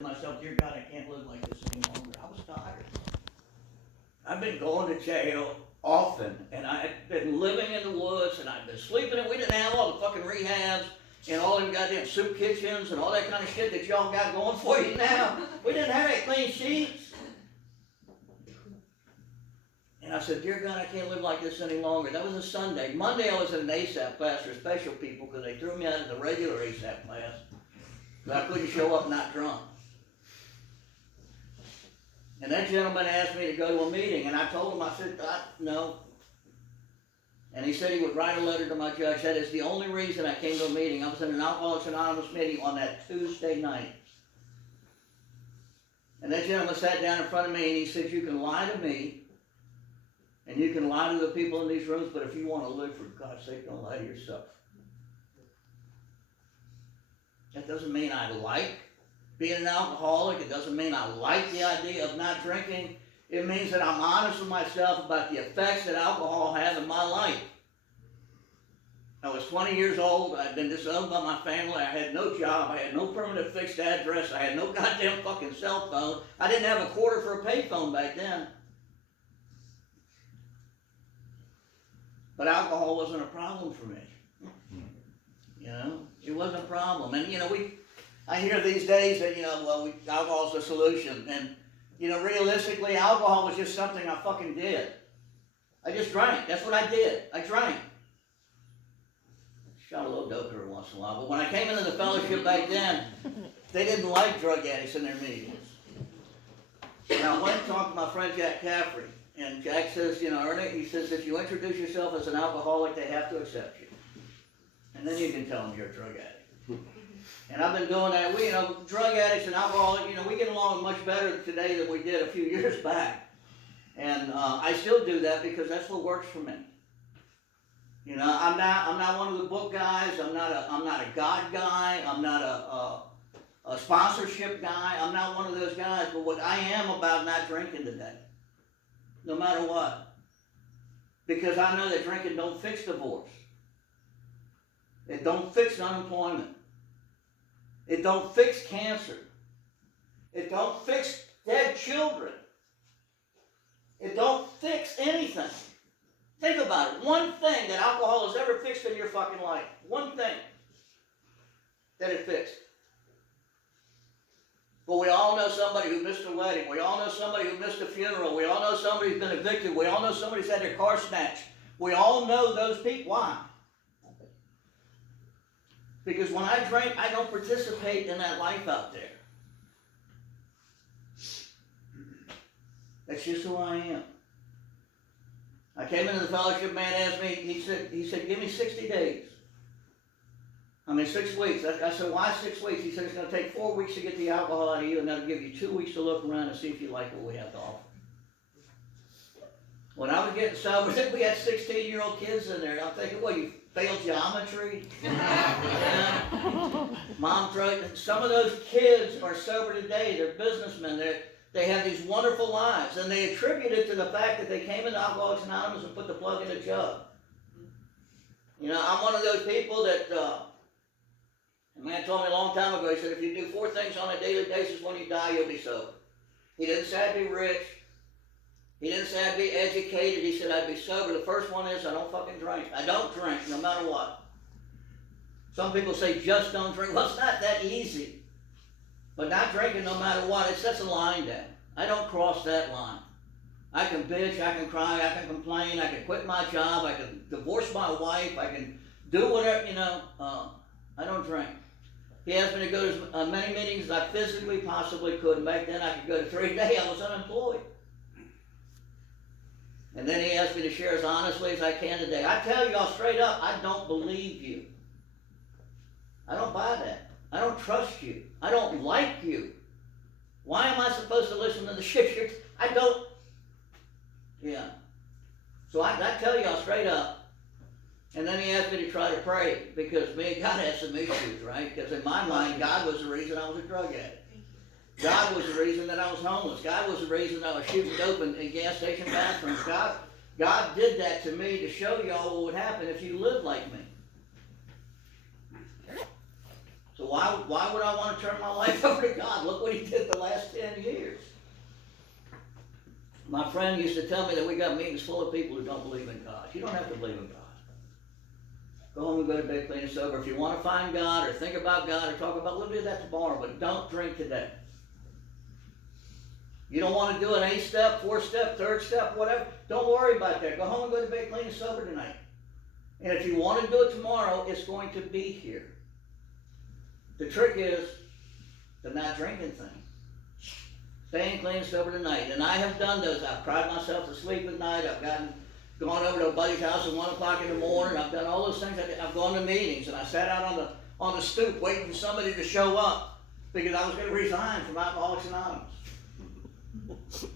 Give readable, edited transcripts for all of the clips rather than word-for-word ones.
myself, dear God, I can't live like this any longer. I was tired. I've been going to jail often, and I've been living in the woods, and I've been sleeping in. We didn't have all the fucking rehabs and all them goddamn soup kitchens and all that kind of shit that y'all got going for you now. We didn't have any clean sheets. And I said, dear God, I can't live like this any longer. That was a Sunday. Monday, I was in an ASAP class for special people because they threw me out of the regular ASAP class. I couldn't show up not drunk. And that gentleman asked me to go to a meeting, and I told him, I said, no. And he said he would write a letter to my judge. That is the only reason I came to a meeting. I was in an Alcoholics Anonymous meeting on that Tuesday night. And that gentleman sat down in front of me, and he said, you can lie to me, and you can lie to the people in these rooms, but if you want to live, for God's sake, don't lie to yourself. That doesn't mean I like being an alcoholic. It doesn't mean I like the idea of not drinking. It means that I'm honest with myself about the effects that alcohol have in my life. I was 20 years old. I'd been disowned by my family. I had no job. I had no permanent fixed address. I had no goddamn fucking cell phone. I didn't have a quarter for a payphone back then. But alcohol wasn't a problem for me. You know, it wasn't a problem. And, you know, I hear these days that, you know, well, alcohol's the solution. And, you know, realistically, alcohol was just something I fucking did. I just drank. That's what I did. I drank. Shot a little dope every once in a while. But when I came into the fellowship back then, they didn't like drug addicts in their meetings. And I went and talked to my friend Jack Caffrey. And Jack says, you know, Ernie, he says, if you introduce yourself as an alcoholic, they have to accept you. And then you can tell them you're a drug addict. And I've been doing that. We, you know, drug addicts and alcoholics, you know, we get along much better today than we did a few years back. And I still do that because that's what works for me. You know, I'm not one of the book guys. I'm not a God guy. I'm not a sponsorship guy. I'm not one of those guys. But what I am about not drinking today, no matter what, because I know that drinking don't fix divorce. It don't fix unemployment. It don't fix cancer. It don't fix dead children. It don't fix anything. Think about it. One thing that alcohol has ever fixed in your fucking life. One thing that it fixed. But we all know somebody who missed a wedding. We all know somebody who missed a funeral. We all know somebody who's been evicted. We all know somebody's had their car snatched. We all know those people. Why? Because when I drink, I don't participate in that life out there. That's just who I am. I came into the fellowship, man asked me, he said, give me 60 days. 6 weeks. I said, why 6 weeks? He said, it's going to take 4 weeks to get the alcohol out of you, and that'll give you 2 weeks to look around and see if you like what we have to offer. When I was getting sober, we had 16-year-old kids in there, and I'm thinking, well, you failed geometry? Mom tried. Some of those kids are sober today. They're businessmen. They have these wonderful lives, and they attribute it to the fact that they came into Alcoholics Anonymous and put the plug in the jug. You know, I'm one of those people that, a man told me a long time ago, he said, if you do 4 things on a daily basis, when you die, you'll be sober. He didn't say I'd be rich. He didn't say I'd be educated. He said I'd be sober. The first one is I don't fucking drink. I don't drink, no matter what. Some people say just don't drink. Well, it's not that easy. But not drinking no matter what, it sets a line down. I don't cross that line. I can bitch, I can cry, I can complain, I can quit my job, I can divorce my wife, I can do whatever, you know. I don't drink. He asked me to go to as many meetings as I physically possibly could. And back then I could go to 3 a day. I was unemployed. And then he asked me to share as honestly as I can today. I tell y'all straight up, I don't believe you. I don't buy that. I don't trust you. I don't like you. Why am I supposed to listen to the shit? I don't. Yeah. So I tell y'all straight up. And then he asked me to try to pray because me and God had some issues, right? Because in my mind, God was the reason I was a drug addict. God was the reason that I was homeless. God was the reason I was shooting dope in gas station bathrooms. God did that to me to show y'all what would happen if you lived like me. So why would I want to turn my life over to God? Look what he did the last 10 years. My friend used to tell me that we got meetings full of people who don't believe in God. You don't have to believe in God. Go home and go to bed clean and sober. If you want to find God or think about God or talk about, we'll do that tomorrow, but don't drink today. You don't want to do an 8-step, 4-step, 3rd step, whatever. Don't worry about that. Go home and go to bed clean and sober tonight. And if you want to do it tomorrow, it's going to be here. The trick is the not drinking thing. Staying clean and sober tonight. And I have done those. I've cried myself to sleep at night. I've gone over to a buddy's house at 1 o'clock in the morning. I've done all those things. I've gone to meetings, and I sat out on the stoop waiting for somebody to show up because I was going to resign from Alcoholics Anonymous.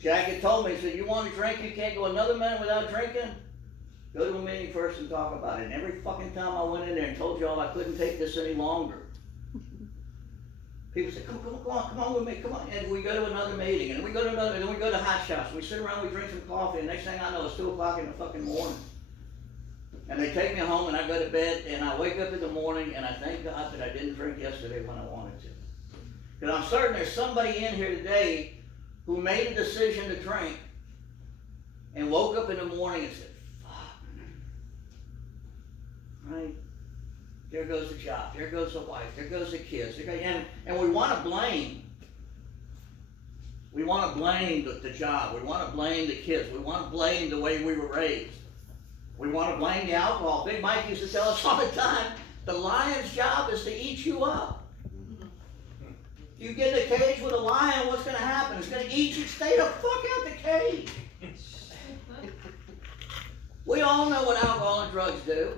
Jack had told me, he said, you want to drink, you can't go another minute without drinking? Go to a meeting first and talk about it. And every fucking time I went in there and told y'all I couldn't take this any longer, people said, come on with me, come on. And we go to another meeting, and we go to another, and then we go to hot shops. We sit around, we drink some coffee, and next thing I know, it's 2 o'clock in the fucking morning. And they take me home, and I go to bed, and I wake up in the morning, and I thank God that I didn't drink yesterday when I wanted to. Because I'm certain there's somebody in here today who made a decision to drink and woke up in the morning and said, fuck. Right? There goes the job, there goes the wife, there goes the kids. And we want to blame. We want to blame the job. We want to blame the kids. We want to blame the way we were raised. We want to blame the alcohol. Big Mike used to tell us all the time, the lion's job is to eat you up. You get in a cage with a lion, what's going to happen? It's going to eat you. Stay the fuck out the cage. We all know what alcohol and drugs do.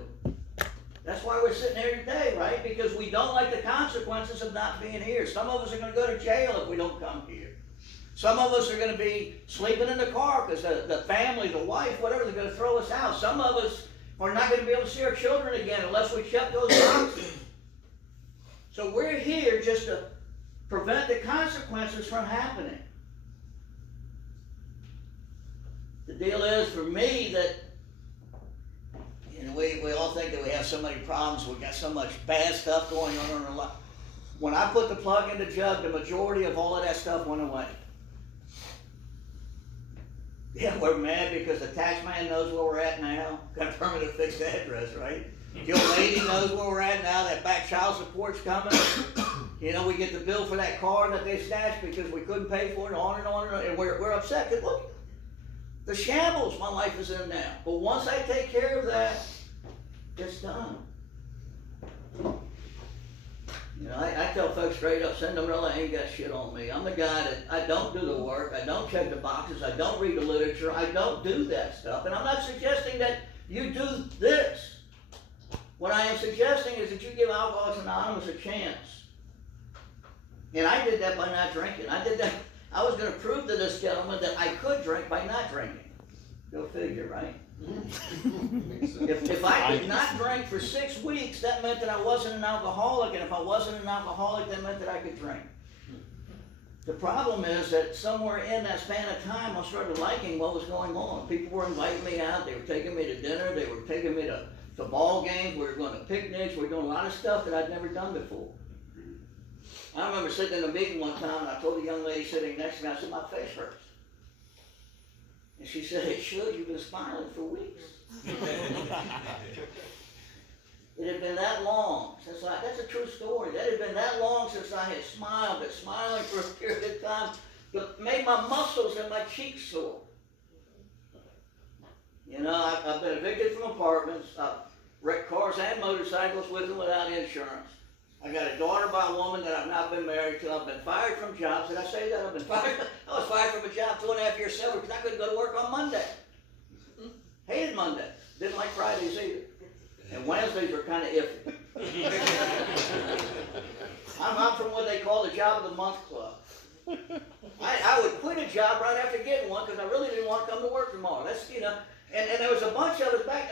That's why we're sitting here today, right? Because we don't like the consequences of not being here. Some of us are going to go to jail if we don't come here. Some of us are going to be sleeping in the car because the family, the wife, whatever, they're going to throw us out. Some of us are not going to be able to see our children again unless we check those boxes. So we're here just to prevent the consequences from happening. The deal is for me that, you know, we all think that we have so many problems, we've got so much bad stuff going on in our life. When I put the plug in the jug, the majority of all of that stuff went away. Yeah, we're mad because the tax man knows where we're at now. Got a permanent fixed address, right? The old lady knows where we're at now, that back child support's coming. You know, we get the bill for that car that they snatched because we couldn't pay for it, on and on and on. And we're upset because look, the shambles my life is in now. But once I take care of that, it's done. You know, I tell folks straight up, Cinderella ain't got shit on me. I'm the guy that I don't do the work, I don't check the boxes, I don't read the literature, I don't do that stuff. And I'm not suggesting that you do this. What I am suggesting is that you give Alcoholics Anonymous a chance. And I did that by not drinking. I did that. I was going to prove to this gentleman that I could drink by not drinking. Go figure, right? If I could not drink for 6 weeks, that meant that I wasn't an alcoholic. And if I wasn't an alcoholic, that meant that I could drink. The problem is that somewhere in that span of time, I started liking what was going on. People were inviting me out. They were taking me to dinner. They were taking me to ball games. We were going to picnics. We were doing a lot of stuff that I'd never done before. I remember sitting in a meeting one time, and I told the young lady sitting next to me, I said, my face hurts. And she said, it should. You've been smiling for weeks. It had been that long since that's a true story. That had been that long since I had smiled, but smiling for a period of time that made my muscles and my cheeks sore. You know, I've been evicted from apartments. I've wrecked cars and motorcycles with and without insurance. I got a daughter by a woman that I've not been married to. I've been fired from jobs. Did I say that? I've been fired. I was fired from a job 2.5 years sober because I couldn't go to work on Monday. Hated Monday. Didn't like Fridays either. And Wednesdays were kind of iffy. I'm from what they call the job of the month club. I would quit a job right after getting one because I really didn't want to come to work tomorrow. That's, you know, and there was a bunch of us back.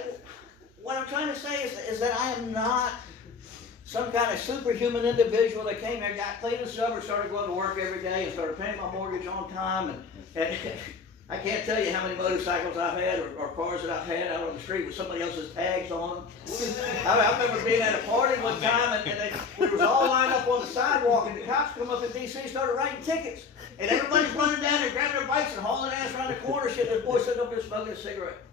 What I'm trying to say is that I am not some kind of superhuman individual that came here, got clean and sober, started going to work every day and started paying my mortgage on time. And I can't tell you how many motorcycles I've had or cars that I've had out on the street with somebody else's tags on them. I remember being at a party one time and we was all lined up on the sidewalk and the cops come up in D.C. started writing tickets. And everybody's running down there grabbing their bikes and hauling ass around the corner shit. And this boy sitting up there smoking a cigarette.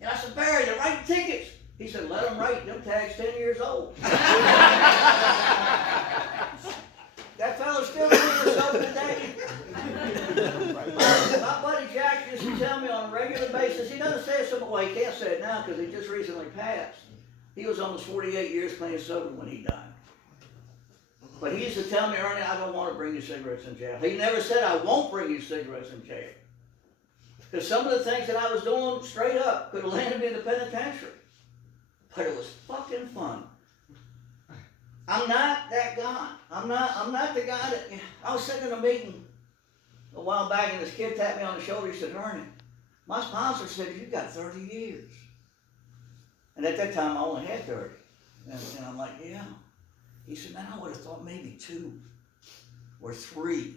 And I said, Barry, they're writing tickets. He said, let them write. Them tags 10 years old. That fella's still doing himself today. My buddy Jack used to tell me on a regular basis, he doesn't say it so well, he can't say it now because he just recently passed. He was almost 48 years clean sober when he died. But he used to tell me, Ernie, I don't want to bring you cigarettes in jail. He never said, I won't bring you cigarettes in jail. Because some of the things that I was doing straight up could have landed me in the penitentiary. But it was fucking fun. I'm not that guy. I'm not the guy that, I was sitting in a meeting a while back and this kid tapped me on the shoulder. He said, Ernie, my sponsor said, you got 30 years. And at that time I only had 30. And I'm like, yeah. He said, man, I would have thought maybe 2 or 3.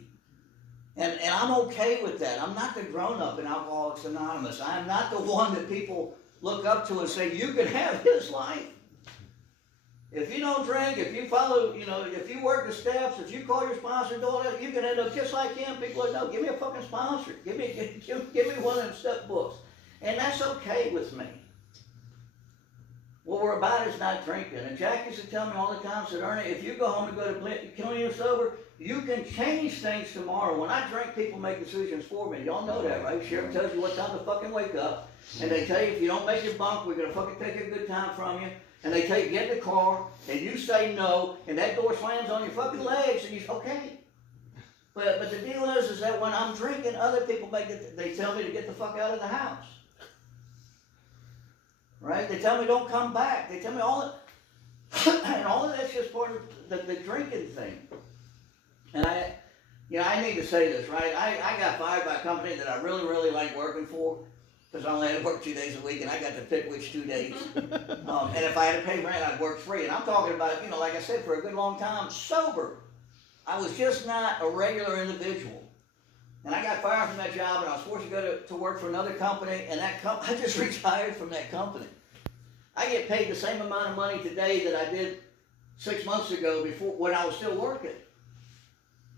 And I'm okay with that. I'm not the grown-up in Alcoholics Anonymous. I'm not the one that people look up to and say, you can have his life. If you don't drink, if you follow, if you work the steps, if you call your sponsor and do all that, you can end up just like him. People are, no, give me a fucking sponsor. Give me one of them step books. And that's okay with me. What we're about is not drinking. And Jack used to tell me all the time, said, Ernie, if you go home and go to clean you sober, you can change things tomorrow. When I drink, people make decisions for me. Y'all know that, right? Sheriff tells you what time to fucking wake up. And they tell you, if you don't make your bunk, we're going to fucking take a good time from you. And they tell you, get in the car, and you say no, and that door slams on your fucking legs, and you say, okay. But the deal is that when I'm drinking, other people they tell me to get the fuck out of the house. Right? They tell me don't come back. They tell me all that, and all of that's just part of the drinking thing. And I need to say this, right? I got fired by a company that I really, really like working for, because I only had to work 2 days a week, and I got to pick which 2 days. And if I had to pay rent, I'd work free. And I'm talking about, like I said, for a good long time, sober. I was just not a regular individual. And I got fired from that job, and I was forced to go to work for another company, and I just retired from that company. I get paid the same amount of money today that I did 6 months ago when I was still working.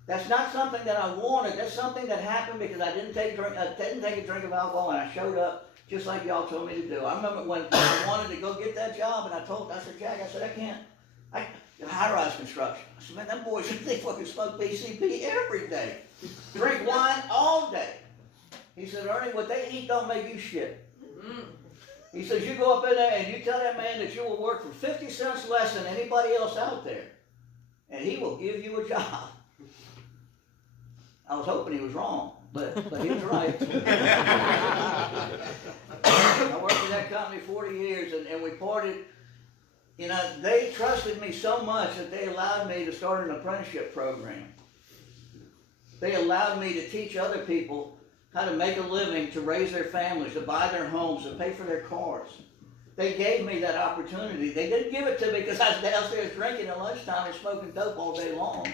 That's not something that I wanted. That's something that happened because I didn't take a drink of alcohol, and I showed up just like y'all told me to do. I remember when I wanted to go get that job, and I said, Jack, I can't. High-rise construction. I said, man, them boys, they fucking smoke PCP every day. Drink wine all day. He said, Ernie, what they eat don't make you shit. He says, you go up in there and you tell that man that you will work for 50 cents less than anybody else out there, and he will give you a job. I was hoping he was wrong, but he was right. I worked for that company 40 years, and we parted. They trusted me so much that they allowed me to start an apprenticeship program. They allowed me to teach other people how to make a living, to raise their families, to buy their homes, to pay for their cars. They gave me that opportunity. They didn't give it to me because I was downstairs drinking at lunchtime and smoking dope all day long.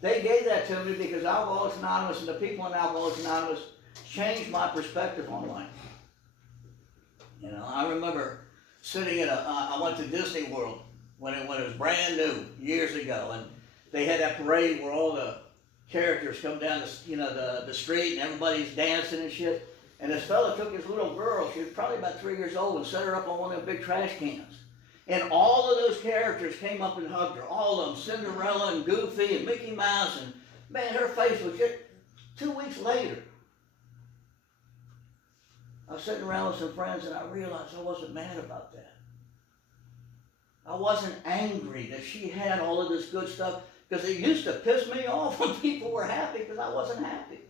They gave that to me because Alcoholics Anonymous and the people in Alcoholics Anonymous changed my perspective on life. I remember sitting at I went to Disney World when it was brand new years ago, and they had that parade where all the characters come down the street and everybody's dancing and shit. And this fella took his little girl, she was probably about 3 years old, and set her up on one of them big trash cans. And all of those characters came up and hugged her. All of them, Cinderella and Goofy and Mickey Mouse, and man, her face was just 2 weeks later. I was sitting around with some friends and I realized I wasn't mad about that. I wasn't angry that she had all of this good stuff, because it used to piss me off when people were happy because I wasn't happy.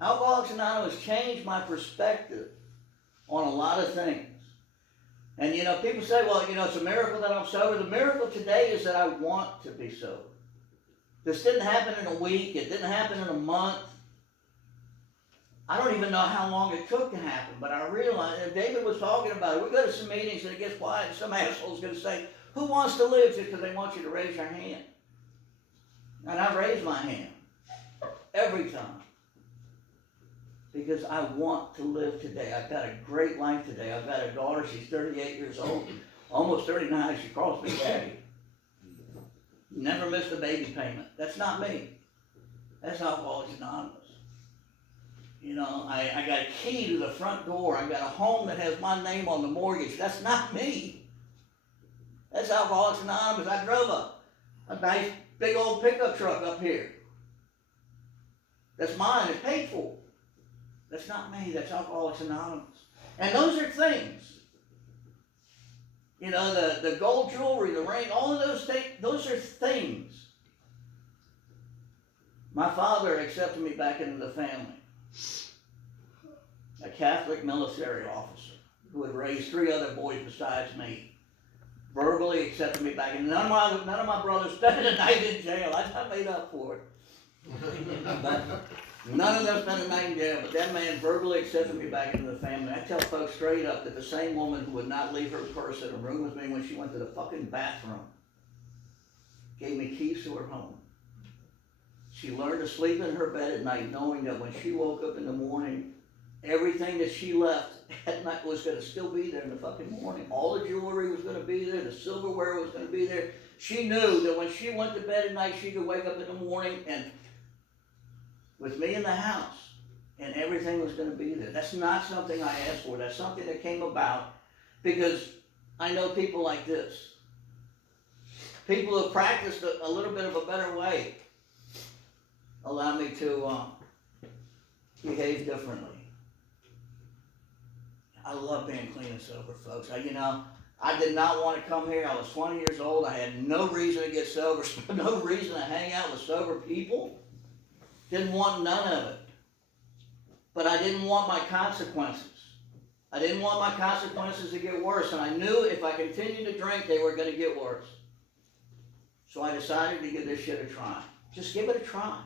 Alcoholics Anonymous changed my perspective on a lot of things. And people say, well, it's a miracle that I'm sober. The miracle today is that I want to be sober. This didn't happen in a week. It didn't happen in a month. I don't even know how long it took to happen, but I realized, and David was talking about it, we go to some meetings and it gets quiet, and some asshole's going to say, who wants to live, just because they want you to raise your hand? And I raise my hand every time. because I want to live today. I've got a great life today. I've got a daughter, she's 38 years old, almost 39, she calls me daddy. Never missed a baby payment. That's not me. That's Alcoholics Anonymous. You know, I got a key to the front door. I got a home that has my name on the mortgage. That's not me. That's Alcoholics Anonymous. I drove a nice big old pickup truck up here. That's mine. It's paid for. That's not me. That's Alcoholics Anonymous. And those are things. You know, the gold jewelry, the ring, all of those things, those are things. My father accepted me back into the family. A Catholic military officer who had raised 3 other boys besides me. Verbally accepted me back in. None of my brothers spent a night in jail. I made up for it. But none of them spent a night in jail, but that man verbally accepted me back into the family. I tell folks straight up that the same woman who would not leave her purse in a room with me when she went to the fucking bathroom gave me keys to her home. She learned to sleep in her bed at night knowing that when she woke up in the morning, everything that she left at night was going to still be there in the fucking morning. All the jewelry was going to be there. The silverware was going to be there. She knew that when she went to bed at night, she could wake up in the morning and with me in the house, and everything was going to be there. That's not something I asked for. That's something that came about because I know people like this. People who have practiced a little bit of a better way allow me to behave differently. I love being clean and sober, folks. I did not want to come here. I was 20 years old. I had no reason to get sober, no reason to hang out with sober people. Didn't want none of it. But I didn't want my consequences. I didn't want my consequences to get worse. And I knew if I continued to drink, they were going to get worse. So I decided to give this shit a try. Just give it a try.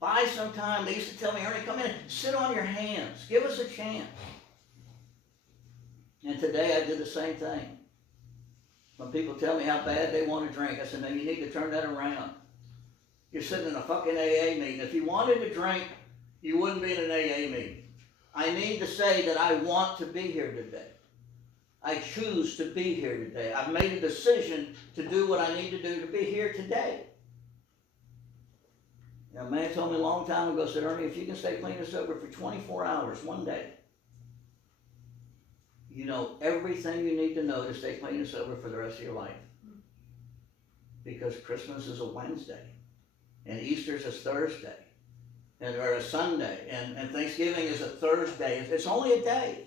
Buy some time. They used to tell me, Ernie, come in and sit on your hands. Give us a chance. And today I did the same thing. When people tell me how bad they want to drink, I said, no, you need to turn that around. You're sitting in a fucking AA meeting. If you wanted to drink, you wouldn't be in an AA meeting. I need to say that I want to be here today. I choose to be here today. I've made a decision to do what I need to do to be here today. A man told me a long time ago, said, Ernie, if you can stay clean and sober for 24 hours, one day, you know everything you need to know to stay clean and sober for the rest of your life. Because Christmas is a Wednesday, and Easter's a Thursday, or a Sunday, and Thanksgiving is a Thursday. It's only a day.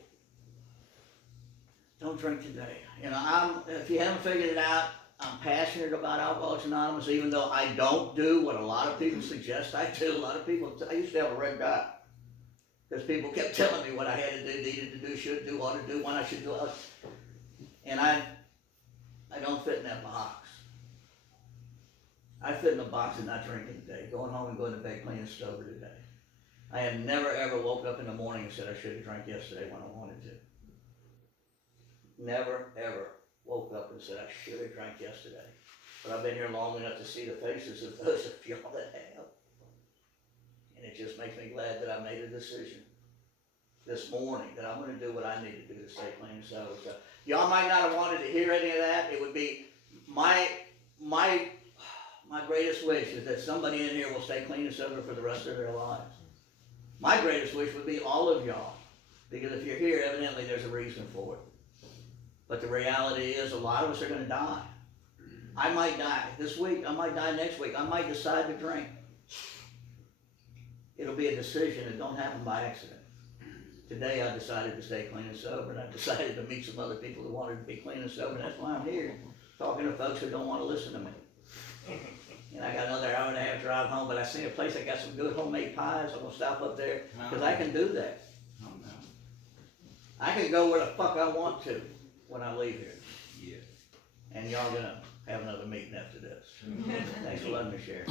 Don't drink today. If you haven't figured it out, I'm passionate about Alcoholics Anonymous, even though I don't do what a lot of people suggest I do. I used to have a red dot. Because people kept telling me what I had to do, needed to do, should do, ought to do, when I should do it. And I don't fit in that box. I fit in the box of not drinking today, going home and going to bed clean and sober today. I have never ever woke up in the morning and said I should have drank yesterday when I wanted to. Never ever woke up and said I should have drank yesterday. But I've been here long enough to see the faces of those of y'all that have. And it just makes me glad that I made a decision this morning that I'm going to do what I need to do to stay clean and sober. So y'all might not have wanted to hear any of that. It would be my greatest wish is that somebody in here will stay clean and sober for the rest of their lives. My greatest wish would be all of y'all. Because if you're here, evidently there's a reason for it. But the reality is a lot of us are going to die. I might die this week. I might die next week. I might decide to drink. It'll be a decision that don't happen by accident. Today I decided to stay clean and sober, and I decided to meet some other people who wanted to be clean and sober, and that's why I'm here, talking to folks who don't want to listen to me. And I got another hour and a half drive home, but I seen a place that got some good homemade pies. I'm going to stop up there, because I can do that. I can go where the fuck I want to when I leave here. Yeah. And y'all going to have another meeting after this. Thanks for letting me share.